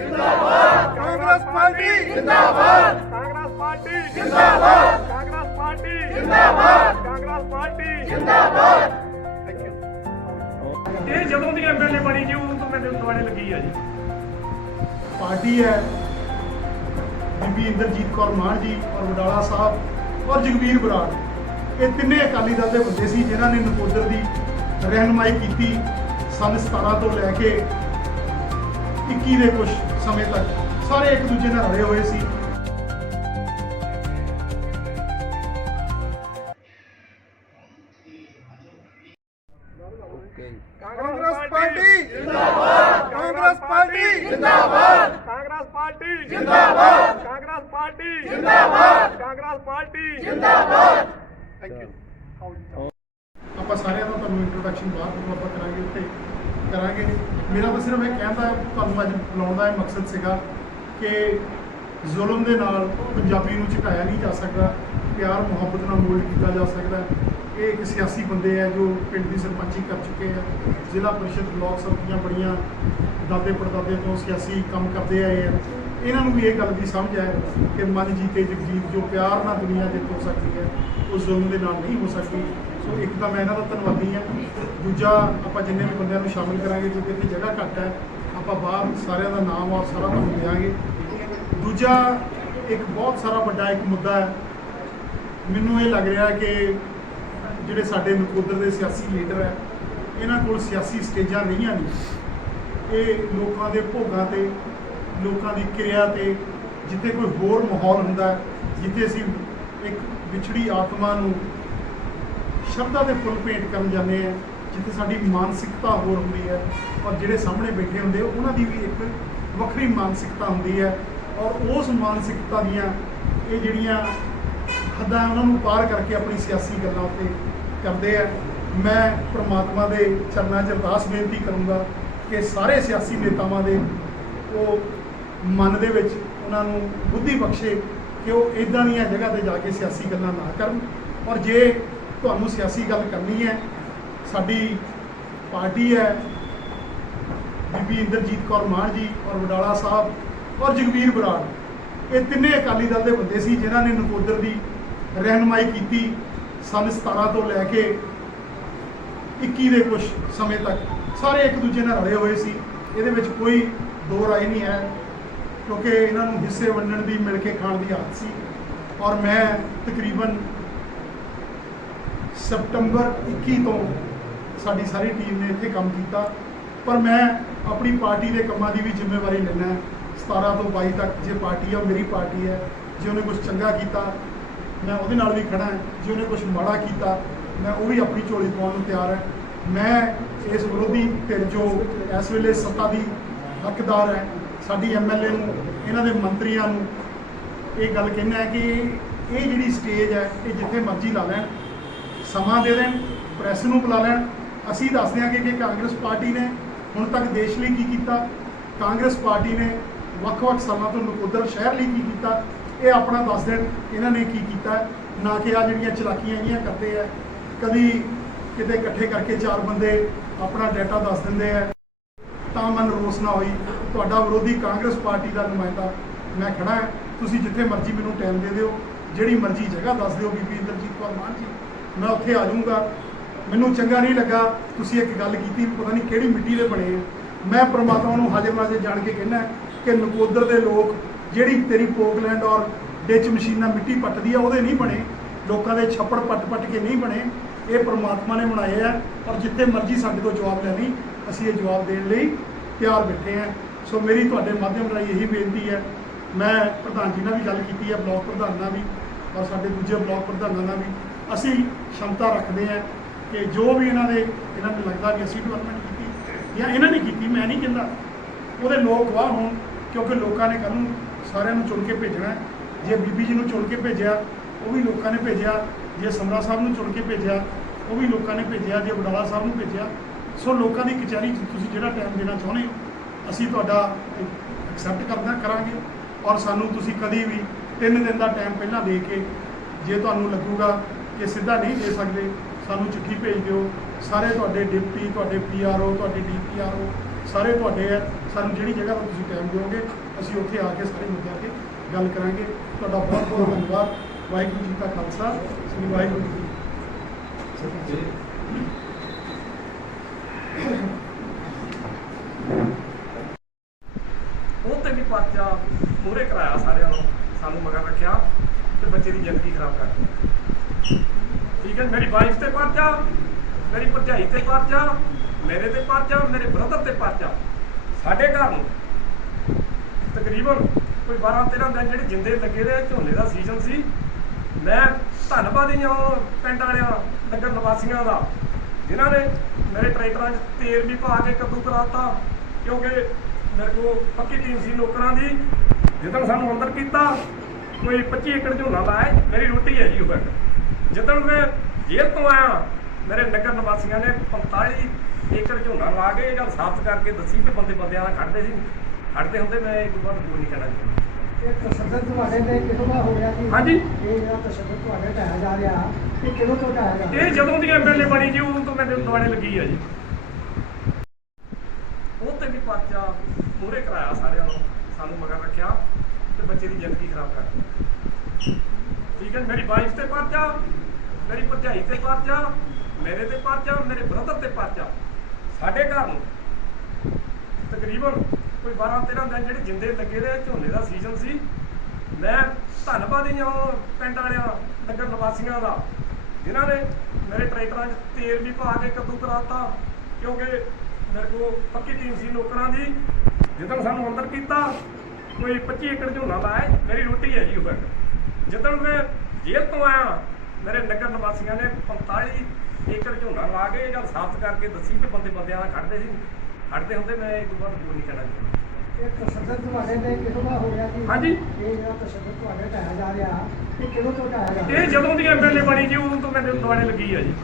ਜਿੰਦਾਬਾਦ ਕਾਂਗਰਸ ਪਾਰਟੀ ਜਿੰਦਾਬਾਦ। ਕਾਂਗਰਸ ਪਾਰਟੀ ਜਿੰਦਾਬਾਦ। ਕਾਂਗਰਸ ਪਾਰਟੀ ਜਿੰਦਾਬਾਦ। ਕਾਂਗਰਸ ਪਾਰਟੀ। ਜਿੰਦਾਬਾਦ। ਥੈਂਕ ਯੂ ਇਹ ਜਦੋਂ ਦੀ ਐਮਐਲਏ ਬਣੀ ਜੀ ਉਦੋਂ ਤੋਂ ਮੈਨੂੰ ਤੁਹਾਡੇ ਲੱਗੀ ਆ ਜੀ। ਪਾਰਟੀ ਹੈ ਬੀਬੀ ਇੰਦਰਜੀਤ ਕੌਰ ਮਾਨ ਜੀ ਔਰ ਵਡਾਲਾ ਸਾਹਿਬ ਔਰ ਜਗਵੀਰ ਬਰਾੜ। ਇਹ ਤਿੰਨੇ ਅਕਾਲੀ ਦਲ ਦੇ ਬੰਦੇ ਸੀ ਜਿਨ੍ਹਾਂ ਨੇ ਨਕੋਦਰ ਦੀ ਰਹਿਨਮਾਈ ਕੀਤੀ। ਸੰਨ 17 ਤੋਂ ਲੈ ਕੇ 21 ਦੇ ਕੁਝ ਸਮੇਂ ਤੱਕ ਸਾਰੇ ਇੱਕ ਦੂਜੇ ਨਾਲ ਰਲੇ ਹੋਏ ਸੀ। ਕਾਂਗਰਸ ਪਾਰਟੀ ਜਿੰਦਾਬਾਦ! ਕਾਂਗਰਸ ਪਾਰਟੀ ਜਿੰਦਾਬਾਦ! ਕਾਂਗਰਸ ਪਾਰਟੀ ਜਿੰਦਾਬਾਦ! ਕਾਂਗਰਸ ਪਾਰਟੀ ਜਿੰਦਾਬਾਦ! ਕਾਂਗਰਸ ਪਾਰਟੀ ਜਿੰਦਾਬਾਦ! ਥੈਂਕ ਯੂ ਆਪਾਂ ਸਾਰਿਆਂ ਦਾ ਤੁਹਾਨੂੰ ਇੰਟਰੋਡਕਸ਼ਨ ਬਾਅਦ ਵਿੱਚ ਆਪਾਂ ਕਰਾਂਗੇ ਉੱਤੇ ਕਰਾਂਗੇ। ਮੇਰਾ ਤਾਂ ਸਿਰਫ ਇਹ ਕਹਿੰਦਾ ਤੁਹਾਨੂੰ ਅੱਜ ਬੁਲਾਉਣ ਦਾ ਇਹ ਮਕਸਦ ਸੀਗਾ ਕਿ ਜ਼ੁਲਮ ਦੇ ਨਾਲ ਪੰਜਾਬੀ ਨੂੰ ਝੁਕਾਇਆ ਨਹੀਂ ਜਾ ਸਕਦਾ, ਪਿਆਰ, ਮੁਹੱਬਤ ਨਾਲ ਮੋਲ ਕੀਤਾ ਜਾ ਸਕਦਾ। ਇਹ ਇੱਕ ਸਿਆਸੀ ਬੰਦੇ ਆ ਜੋ ਪਿੰਡ ਦੀ ਸਰਪੰਚੀ ਕਰ ਚੁੱਕੇ ਆ। ਜ਼ਿਲ੍ਹਾ ਪਰਿਸ਼ਦ ਬਲਾਕ ਦੀਆਂ ਬੜੀਆਂ ਦਾਦੇ ਪੜਦਾਦੇ ਤੋਂ ਸਿਆਸੀ ਕੰਮ ਕਰਦੇ ਆਏ ਆ। ਇਹਨਾਂ ਨੂੰ ਵੀ ਇਹ ਗੱਲ ਦੀ ਸਮਝ ਹੈ ਕਿ ਮਨ ਜੀਤੇ ਜਗਜੀਤ ਜੋ ਪਿਆਰ ਨਾਲ ਦੁਨੀਆ ਜਿੱਤ ਹੋ ਸਕਦੀ ਹੈ, ਉਹ ਜ਼ੁਲਮ ਦੇ ਨਾਲ ਨਹੀਂ ਹੋ ਸਕਦੀ। ਸੋ ਇੱਕ ਤਾਂ ਮੈਂ ਇਹਨਾਂ ਦਾ ਧੰਨਵਾਦੀ ਹਾਂ। ਦੂਜਾ, ਆਪਾਂ ਜਿੰਨੇ ਵੀ ਬੰਦਿਆਂ ਨੂੰ ਸ਼ਾਮਿਲ ਕਰਾਂਗੇ, ਕਿਉਂਕਿ ਇੱਥੇ ਜਗ੍ਹਾ ਘੱਟ ਹੈ, ਆਪਾਂ ਬਾਹਰ ਸਾਰਿਆਂ ਦਾ ਨਾਮ ਔਰ ਸਾਰਾ ਤੁਹਾਨੂੰ ਦਿਆਂਗੇ ਦੂਜਾ, ਇੱਕ ਬਹੁਤ ਸਾਰਾ ਵੱਡਾ ਇੱਕ ਮੁੱਦਾ ਹੈ। ਮੈਨੂੰ ਇਹ ਲੱਗ ਰਿਹਾ ਕਿ ਜਿਹੜੇ ਸਾਡੇ ਨਕੋਦਰ ਦੇ ਸਿਆਸੀ ਲੀਡਰ ਹੈ, ਇਹਨਾਂ ਕੋਲ ਸਿਆਸੀ ਸਟੇਜਾਂ ਰਹੀਆਂ ਨਹੀਂ। ਇਹ ਲੋਕਾਂ ਦੇ ਭੋਗਾਂ ਤੇ, ਲੋਕਾਂ ਦੀ ਕਿਰਿਆ ਤੇ, ਜਿੱਥੇ ਕੋਈ ਹੋਰ ਮਾਹੌਲ ਹੁੰਦਾ ਜਿੱਥੇ ਅਸੀਂ ਇੱਕ ਵਿਛੜੀ ਆਤਮਾ ਨੂੰ ਸ਼ਬਦਾਂ ਦੇ ਫੁੱਲ ਭੇਂਟ ਕਰਨ ਜਾਂਦੇ ਆ, ਜਿੱਥੇ ਸਾਡੀ ਮਾਨਸਿਕਤਾ ਹੋਰ ਹੁੰਦੀ ਹੈ ਔਰ ਜਿਹੜੇ ਸਾਹਮਣੇ ਬੈਠੇ ਹੁੰਦੇ ਉਹਨਾਂ ਦੀ ਵੀ ਇੱਕ ਵੱਖਰੀ ਮਾਨਸਿਕਤਾ ਹੁੰਦੀ ਹੈ ਔਰ ਉਸ ਮਾਨਸਿਕਤਾ ਦੀਆਂ ਇਹ ਜਿਹੜੀਆਂ ਹੱਦਾਂ ਉਹਨਾਂ ਨੂੰ ਪਾਰ ਕਰਕੇ ਆਪਣੀ ਸਿਆਸੀ ਗੱਲਾਂ ਉੱਤੇ ਕਰਦੇ ਆ। ਮੈਂ ਪ੍ਰਮਾਤਮਾ ਦੇ ਚਰਨਾਂ 'ਚ ਅਰਦਾਸ ਬੇਨਤੀ ਕਰੂੰਗਾ ਕਿ ਸਾਰੇ ਸਿਆਸੀ ਨੇਤਾਵਾਂ ਦੇ ਉਹ ਮਨ ਦੇ ਵਿੱਚ ਉਹਨਾਂ ਨੂੰ ਬੁੱਧੀ ਬਖਸ਼ੇ ਕਿ ਉਹ ਇਦਾਂ ਦੀਆਂ ਜਗ੍ਹਾ ਤੇ ਜਾ ਕੇ ਸਿਆਸੀ ਗੱਲਾਂ ਨਾ ਕਰਨ। ਔਰ ਜੇ ਤੁਹਾਨੂੰ ਸਿਆਸੀ ਗੱਲ ਕਰਨੀ ਹੈ। ਸਾਡੀ ਪਾਰਟੀ ਹੈ। ਬੀਬੀ ਇੰਦਰਜੀਤ ਕੌਰ ਮਾਨ ਜੀ ਔਰ ਵਡਾਲਾ ਸਾਹਿਬ ਔਰ ਜਗਵੀਰ ਬਰਾੜ। ਇਹ ਤਿੰਨੇ ਅਕਾਲੀ ਦਲ ਦੇ ਬੰਦੇ ਸੀ ਜਿਨ੍ਹਾਂ ਨੇ ਨਕੋਦਰ ਦੀ ਰਹਿਨਮਾਈ ਕੀਤੀ ਸੰਨ 17 ਤੋਂ ਲੈ ਕੇ 21 ਦੇ ਕੁਝ ਸਮੇਂ ਤੱਕ। ਸਾਰੇ ਇੱਕ ਦੂਜੇ ਨਾਲ ਰਲੇ ਹੋਏ ਸੀ। ਇਹਦੇ ਵਿੱਚ ਕੋਈ ਦੋ ਰਾਏ ਨਹੀਂ ਹੈ, ਕਿਉਂਕਿ ਇਹਨਾਂ ਨੂੰ ਹਿੱਸੇ ਵੰਡਣ ਦੀ, ਮਿਲ ਕੇ ਖਾਣ ਦੀ ਆਦਤ ਸੀ। ਔਰ ਮੈਂ ਤਕਰੀਬਨ ਸਪਟੰਬਰ 21 ਤੋਂ ਸਾਡੀ ਸਾਰੀ ਟੀਮ ਨੇ ਇੱਥੇ ਕੰਮ ਕੀਤਾ। ਪਰ ਮੈਂ ਆਪਣੀ ਪਾਰਟੀ ਦੇ ਕੰਮਾਂ ਦੀ ਵੀ ਜ਼ਿੰਮੇਵਾਰੀ ਲੈਣਾ ਹੈ। 17 ਤੋਂ 22 ਤੱਕ ਜੇ ਪਾਰਟੀ ਆ, ਉਹ ਮੇਰੀ ਪਾਰਟੀ ਹੈ। ਜੇ ਉਹਨੇ ਕੁਝ ਚੰਗਾ ਕੀਤਾ, ਮੈਂ ਉਹਦੇ ਨਾਲ ਵੀ ਖੜਾ ਜੇ ਉਹਨੇ ਕੁਝ ਮਾੜਾ ਕੀਤਾ, ਮੈਂ ਉਹ ਵੀ ਆਪਣੀ ਝੋਲੀ ਪਾਉਣ ਨੂੰ ਤਿਆਰ ਹੈ। ਮੈਂ ਇਸ ਵਿਰੋਧੀ ਧਿਰ ਜੋ ਇਸ ਵੇਲੇ ਸੱਤਾ ਦੀ ਹੱਕਦਾਰ ਹੈ, ਸਾਡੀ ਐਮਐਲਏ ਨੂੰ, ਇਹਨਾਂ ਦੇ ਮੰਤਰੀਆਂ ਨੂੰ, ਇਹ ਗੱਲ ਕਹਿਣਾ ਹੈ ਕਿ ਇਹ ਜਿਹੜੀ ਸਟੇਜ ਹੈ, ਇਹ ਜਿੱਥੇ ਮਰਜ਼ੀ ਲਾ ਲੈਣ। ਸਮਾਂ ਦੇ ਦੇਣ ਪ੍ਰੈਸ ਨੂੰ ਬੁਲਾ ਲੈਣ। ਅਸੀਂ ਦੱਸ ਦਿਆਂਗੇ ਕਿ ਕਾਂਗਰਸ ਪਾਰਟੀ ਨੇ ਹੁਣ ਤੱਕ ਦੇਸ਼ ਲਈ ਕੀ ਕੀਤਾ? ਕਾਂਗਰਸ ਪਾਰਟੀ ਨੇ ਵੱਖ-ਵੱਖ ਸਾਲਾਂ ਤੋਂ ਨਕੋਦਰ ਸ਼ਹਿਰ ਲਈ ਕੀ ਕੀਤਾ? ਇਹ ਆਪਣਾ ਦੱਸ ਦੇਣ ਇਹਨਾਂ ਨੇ ਕੀ ਕੀਤਾ? ਨਾ ਕਿ ਆ ਜਿਹੜੀਆਂ ਚਲਾਕੀਆਂ ਜੀਆਂ ਕਰਦੇ ਆ, ਕਦੀ ਕਿਤੇ ਇਕੱਠੇ ਕਰਕੇ ਚਾਰ ਬੰਦੇ ਆਪਣਾ ਡਾਟਾ ਦੱਸ ਦਿੰਦੇ ਆ, ਤਾਂ ਮਨ ਰੋਸ ਨਾ ਹੋਈ। ਤੁਹਾਡਾ ਵਿਰੋਧੀ ਕਾਂਗਰਸ ਪਾਰਟੀ ਦਾ ਨੁਮਾਇੰਦਾ ਮੈਂ ਖੜਾ ਹਾਂ। ਤੁਸੀਂ ਜਿੱਥੇ ਮਰਜ਼ੀ ਮੈਨੂੰ ਟਾਈਮ ਦੇ ਦਿਓ, ਜਿਹੜੀ ਮਰਜ਼ੀ ਜਗ੍ਹਾ ਦੱਸ ਦਿਓ, ਬੀਬੀ ਇੰਦਰਜੀਤ ਕੌਰ ਮਾਨ ਜੀ। ਮੈਂ ਉੱਥੇ ਆ ਜਾਊਂਗਾ। ਮੈਨੂੰ ਚੰਗਾ ਨਹੀਂ ਲੱਗਾ। ਤੁਸੀਂ ਇੱਕ ਗੱਲ ਕੀਤੀ, ਪਤਾ ਨਹੀਂ ਕਿਹੜੀ ਮਿੱਟੀ ਦੇ ਬਣੇ ਆ। ਮੈਂ ਪ੍ਰਮਾਤਮਾ ਨੂੰ ਹਾਜ਼ਰ ਨਾਜ਼ਰ ਜਾਣ ਕੇ ਕਹਿੰਦਾ ਕਿ ਨਕੋਦਰ ਦੇ ਲੋਕ ਜਿਹੜੀ ਤੇਰੀ ਪੋਕਲੈਂਡ ਔਰ ਡਿਚ ਮਸ਼ੀਨਾਂ ਮਿੱਟੀ ਪੱਟਦੀ ਆ, ਉਹਦੇ ਨਹੀਂ ਬਣੇ। ਲੋਕਾਂ ਦੇ ਛੱਪੜ ਪੱਟ-ਪੱਟ ਕੇ ਨਹੀਂ ਬਣੇ। ਇਹ ਪ੍ਰਮਾਤਮਾ ਨੇ ਬਣਾਏ ਆ ਔਰ ਜਿੱਥੇ ਮਰਜ਼ੀ ਸਾਡੇ ਤੋਂ ਜਵਾਬ ਲੈਣੀ ਅਸੀਂ ਇਹ ਜਵਾਬ ਦੇਣ ਲਈ ਤਿਆਰ ਬੈਠੇ ਆ। ਸੋ ਮੇਰੀ ਤੁਹਾਡੇ ਮਾਧਿਅਮ ਰਾਹੀਂ ਇਹੀ ਬੇਨਤੀ ਹੈ। ਮੈਂ ਪ੍ਰਧਾਨ ਜੀ ਨਾਲ ਵੀ ਗੱਲ ਕੀਤੀ ਹੈ ਬਲਾਕ ਪ੍ਰਧਾਨ ਨਾਲ ਵੀ, ਔਰ ਸਾਡੇ ਦੂਜੇ ਬਲਾਕ ਪ੍ਰਧਾਨਾਂ ਨਾਲ ਵੀ। ਅਸੀਂ ਸ਼ਮਤਾ ਰੱਖਦੇ ਆ ਕਿ ਜੋ ਵੀ ਇਹਨਾਂ ਦੇ, ਇਹਨਾਂ ਨੂੰ ਲੱਗਦਾ ਵੀ ਅਸੀਂ ਡਿਵੈਲਪਮੈਂਟ ਕੀਤੀ ਜਾਂ ਇਹਨਾਂ ਨੇ ਕੀਤੀ, ਮੈਂ ਨਹੀਂ ਕਹਿੰਦਾ। ਉਹਦੇ ਲੋਕ ਵਾਹ ਹੋਣ, ਕਿਉਂਕਿ ਲੋਕਾਂ ਨੇ ਕੱਲ੍ਹ ਨੂੰ ਸਾਰਿਆਂ ਨੂੰ ਚੁਣ ਕੇ ਭੇਜਣਾ ਜੇ ਬੀਬੀ ਜੀ ਨੂੰ ਚੁਣ ਕੇ ਭੇਜਿਆ, ਉਹ ਵੀ ਲੋਕਾਂ ਨੇ ਭੇਜਿਆ। ਜੇ ਸਮਰਾ ਸਾਹਿਬ ਨੂੰ ਚੁਣ ਕੇ ਭੇਜਿਆ, ਉਹ ਵੀ ਲੋਕਾਂ ਨੇ ਭੇਜਿਆ। ਜੇ ਵਡਾਲਾ ਸਾਹਿਬ ਨੂੰ ਭੇਜਿਆ, ਸੋ ਲੋਕਾਂ ਦੀ ਕਚਹਿਰੀ 'ਚ ਤੁਸੀਂ ਜਿਹੜਾ ਟਾਈਮ ਦੇਣਾ ਚਾਹੁੰਦੇ ਹੋ, ਅਸੀਂ ਤੁਹਾਡਾ ਐਕਸੈਪਟ ਕਰਦਾ ਕਰਾਂਗੇ। ਔਰ ਸਾਨੂੰ ਤੁਸੀਂ ਕਦੀ ਵੀ 3 ਦਿਨ ਦਾ ਟਾਈਮ ਪਹਿਲਾਂ ਦੇ ਕੇ ਜੇ ਤੁਹਾਨੂੰ ਲੱਗੂਗਾ ਕਿ ਸਿੱਧਾ ਨਹੀਂ ਦੇ ਸਕਦੇ, ਸਾਨੂੰ ਚਿੱਠੀ ਭੇਜ ਦਿਓ। ਸਾਰੇ ਤੁਹਾਡੇ ਡਿਪਟੀ, ਤੁਹਾਡੇ ਪੀਆਰਓ, ਤੁਹਾਡੇ ਡੀਪੀਆਰਓ, ਸਾਰੇ ਤੁਹਾਡੇ ਹੈ ਸਾਨੂੰ ਜਿਹੜੀ ਜਗ੍ਹਾ ਤੋਂ ਤੁਸੀਂ ਟਾਈਮ ਦਿਓਗੇ, ਅਸੀਂ ਉੱਥੇ ਆ ਕੇ ਸਾਰੇ ਮੁੱਦਿਆਂ ਤੇ ਗੱਲ ਕਰਾਂਗੇ। ਤੁਹਾਡਾ ਬਹੁਤ ਬਹੁਤ ਧੰਨਵਾਦ। ਵਾਹਿਗੁਰੂ ਜੀ ਕਾ ਖਾਲਸਾ, ਸ੍ਰੀ ਵਾਹਿਗੁਰੂ ਜੀ ਕੀ ਫਤਿਹ। ਉਹ ਤੇ ਵੀ ਪਰਚਾ ਮੂਹਰੇ ਕਰਾਇਆ ਸਾਰਿਆਂ ਨੂੰ, ਸਾਨੂੰ ਮਗਰ ਰੱਖਿਆ ਤੇ ਬੱਚੇ ਦੀ ਜ਼ਿੰਦਗੀ ਖਰਾਬ ਕਰ ਦਿੱਤੀ। ਠੀਕ ਹੈ, ਮੇਰੀ ਵਾਈਫ ਤੇ ਪਰਚਾ, ਮੇਰੀ ਭਰਜਾਈ ਤੇ ਪਰਚਾ, ਮੇਰੇ ਤੇ ਪਰਚਾ, ਮੇਰੇ ਬ੍ਰਦਰ ਤੇ ਪਰਚਾ। ਸਾਡੇ ਘਰ ਨੂੰ ਤਕਰੀਬਨ ਕੋਈ 12 13 ਦਿਨ ਜਿਹੜੇ ਜਿੰਦੇ ਲੱਗੇ ਰਹੇ, ਝੋਨੇ ਦਾ ਸੀਜ਼ਨ ਸੀ, ਮੈਂ ਧੰਨਵਾਦੀ ਹਾਂ ਪਿੰਡ ਵਾਲਿਆਂ, ਨਗਰ ਨਿਵਾਸੀਆਂ ਦਾ, ਜਿਨ੍ਹਾਂ ਨੇ ਮੇਰੇ ਟਰੈਕਟਰਾਂ 'ਚ ਤੇਲ ਵੀ ਪਾ ਕੇ ਕੱਦੂ ਕਰਾਤਾ, ਕਿਉਂਕਿ ਮੇਰੇ ਕੋਲ ਪੱਕੀ ਟੀਮ ਸੀ ਨੌਕਰਾਂ ਦੀ। ਜਦੋਂ ਸਾਨੂੰ ਅੰਦਰ ਕੀਤਾ, ਕੋਈ 25 ਏਕੜ ਝੋਨਾ ਲਾਇਆ, ਮੇਰੀ ਰੋਟੀ ਹੈ ਜੀ ਉਹ ਪਿੰਡ। ਜਦੋਂ ਮੈਂ ਜੇਲ੍ਹ ਤੋਂ ਆਇਆ ਮੇਰੇ ਨਗਰ ਨਿਵਾਸੀਆਂ ਨੇ 45 ਏਕੜ ਝੋਨਾ ਲਾ ਕੇ ਇਹ ਗੱਲ ਸਾਫ਼ ਕਰਕੇ ਦੱਸੀ ਕਿ ਬੰਦੇ ਬੰਦਿਆਂ ਨਾਲ ਖੜਦੇ ਸੀ। ਖੜਦੇ ਹੁੰਦੇ ਮੈਂ ਤੋਂ ਬਾਅਦ ਕੋਈ ਨਹੀਂ ਕਹਿਣਾ ਚਾਹੁੰਦਾ। ਇਹ ਤਸ਼ੱਦਦ ਤੁਹਾਡੇ ਤੇ ਕਿਦੋਂ ਦਾ ਹੋ ਰਿਹਾ ਜੀ ਹਾਂਜੀ। ਇਹ ਜਿਹੜਾ ਤਸ਼ੱਦਦ ਤੁਹਾਡੇ ਢਾਇਆ ਜਾ ਰਿਹਾ ਇਹ ਕਿਦੋਂ ਤੋਂ ਢਾਇਆ ਜਾ ਰਿਹਾ? ਇਹ ਜਦੋਂ ਦੀ ਐਮਐਲਏ ਬਣੀ ਜੀ ਉਦੋਂ ਤੋਂ ਮੇਰੇ ਦੁਆਲੇ ਲੱਗੀ ਆ ਜੀ। ਉਹ ਤੇ ਵੀ ਪਰਚਾ ਮੂਹਰੇ ਕਰਾਇਆ ਸਾਰਿਆਂ ਨੂੰ ਸਾਨੂੰ ਮਗਰ ਰੱਖਿਆ ਤੇ ਬੱਚੇ ਦੀ ਜ਼ਿੰਦਗੀ ਖਰਾਬ ਕਰ ਦਿੱਤੀ। ਠੀਕ ਹੈ ਮੇਰੀ ਵਾਈਫ ਤੇ ਪਰਚਾ ਮੇਰੀ ਭਰਜਾਈ ਤੇ ਪਰਚਾ, ਮੇਰੇ ਤੇ ਪਰਚਾ, ਮੇਰੇ ਬ੍ਰਦਰ ਤੇ ਪਰਚਾ। ਸਾਡੇ ਘਰ ਨੂੰ ਤਕਰੀਬਨ ਕੋਈ 12 13 ਦਿਨ ਜਿਹੜੇ ਜਿੰਦੇ ਲੱਗੇ ਰਹੇ ਝੋਨੇ ਦਾ ਸੀਜ਼ਨ ਸੀ, ਮੈਂ ਧੰਨਵਾਦੀ ਹਾਂ ਪਿੰਡ ਵਾਲਿਆਂ, ਨਗਰ ਨਿਵਾਸੀਆਂ ਦਾ, ਜਿਨ੍ਹਾਂ ਨੇ ਮੇਰੇ ਟਰੈਕਟਰਾਂ 'ਚ ਤੇਲ ਵੀ ਪਾ ਕੇ ਕੱਦੂ ਕਰਾਤਾ, ਕਿਉਂਕਿ ਮੇਰੇ ਕੋਲ ਪੱਕੀ ਟੀਮ ਸੀ ਨੌਕਰਾਂ ਦੀ ਜਦੋਂ ਸਾਨੂੰ ਅੰਦਰ ਕੀਤਾ, ਕੋਈ 25 ਏਕੜ ਝੋਨਾ ਲਾਇਆ, ਮੇਰੀ ਰੋਟੀ ਹੈ ਜੀ ਉਹ ਜਿੱਦਣ ਮੈਂ ਜੇਲ੍ਹ ਤੋਂ ਆਇਆ ਮੇਰੇ ਨਗਰ ਨਿਵਾਸੀਆਂ ਨੇ 45 ਏਕੜ ਝੋਨਾ ਲਾ ਕੇ ਇਹ ਗੱਲ ਸਾਫ਼ ਕਰਕੇ ਦੱਸੀ ਕਿ ਬੰਦੇ ਬੰਦਿਆਂ ਨਾਲ ਖੜਦੇ ਸੀ। ਖੜਦੇ ਹੁੰਦੇ ਮੈਂ ਇਹ ਤੋਂ ਬਾਅਦ ਨਹੀਂ ਕਹਿਣਾ ਚਾਹੁੰਦਾ। ਇਹ ਤਸ਼ੱਦਦ ਤੁਹਾਡੇ ਤੇ ਕਿਦੋਂ ਦਾ ਹੋ ਰਿਹਾ ਜੀ? ਹਾਂਜੀ। ਇਹ ਜਿਹੜਾ ਤਸ਼ੱਦਦ ਤੁਹਾਡੇ ਢਾਇਆ ਜਾ ਰਿਹਾ ਇਹ ਕਿਦੋਂ ਤੋਂ ਢਾਇਆ ਜਾ ਰਿਹਾ? ਇਹ ਜਦੋਂ ਦੀ ਐਮਐਲਏ ਬਣੀ ਜੀ ਉਦੋਂ ਤੋਂ ਮੇਰੇ ਦੁਆਲੇ ਲੱਗੀ ਆ ਜੀ।